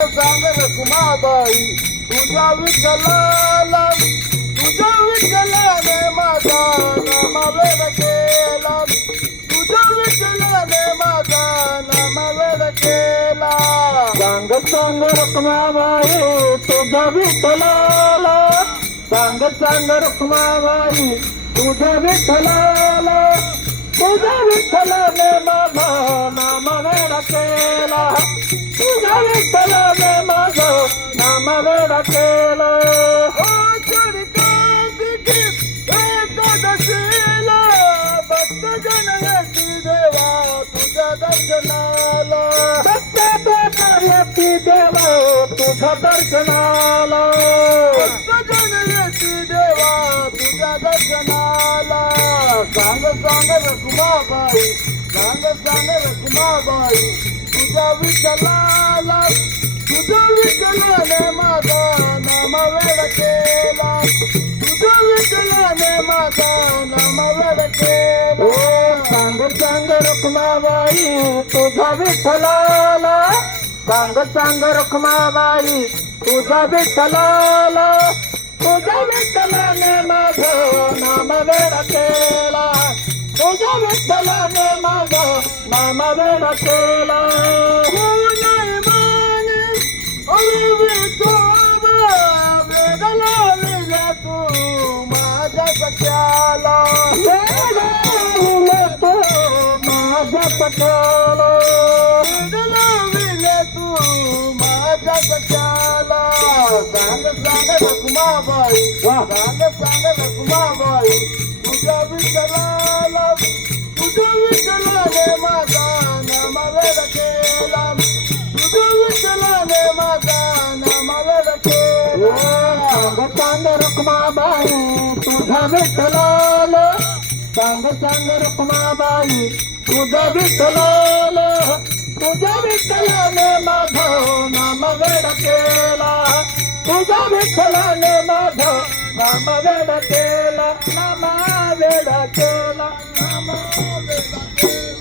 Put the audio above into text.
सांग रखुमाबाई तुझ्या विठ्ठलाला, तुझ्या विठ्ठलाने माझा नामवेद केला, तुझ्या विठ्ठलाने माझा नामवेद केला. सांग सांग रखुमाबाई तुझ्या विठ्ठलाला, सांग सांग रखुमाबाई तुझ्या विठ्ठलाला, तुझ्या विठ्ठलाने माझा नामवेद केला, तुझ्या विठ्ठलाने माझा नामवेद केला. एकादशीला भक्तजन येती देवा तुझ्या दर्शनाला, भक्तजन येती देवा तुझ्या दर्शनाला, भक्तजन येती देवा तुझ्या दर्शनाला. सांग सांग रखुमाबाई, सांग सांग रखुमाबाई तुझ्या विठ्ठलाला, तुझ्या विठ्ठलाने माझा नामवेद केला, तुझ्या विठ्ठलाने माझा नामवेद केला. सांग सांग रखुमाबाई तुझ्या विठ्ठलाला, सांग सांग रखुमाबाई तुझ्या विठ्ठलाला, तुझ्या विठ्ठलाने माझा नामवेद केला, तुझ्या विठ्ठलाने माझा नामवेद केला. माझ्या सख्याला तू माझ्या सख्याला, तू माझ्या सख्याला. सांग सांग रखुमाबाई, सांग सांग रखुमाबाई तुझ्या विठ्ठलाला, तुझ्या विठ्ठलाने माझा नामवेद केला, तुझ्या विठ्ठलाने माझा नामवेद केला. सांग सांग रखुमाबाई तुझ्या विठ्ठलाला, सांग सांग रखुमाबाई तुझ्या विठ्ठलाला, तुझ्या विठ्ठलाने माझा नामवेद केला, तुझ्या विठ्ठलाने माझा नामवेद केला, नामवेद केला, नामवेद केला.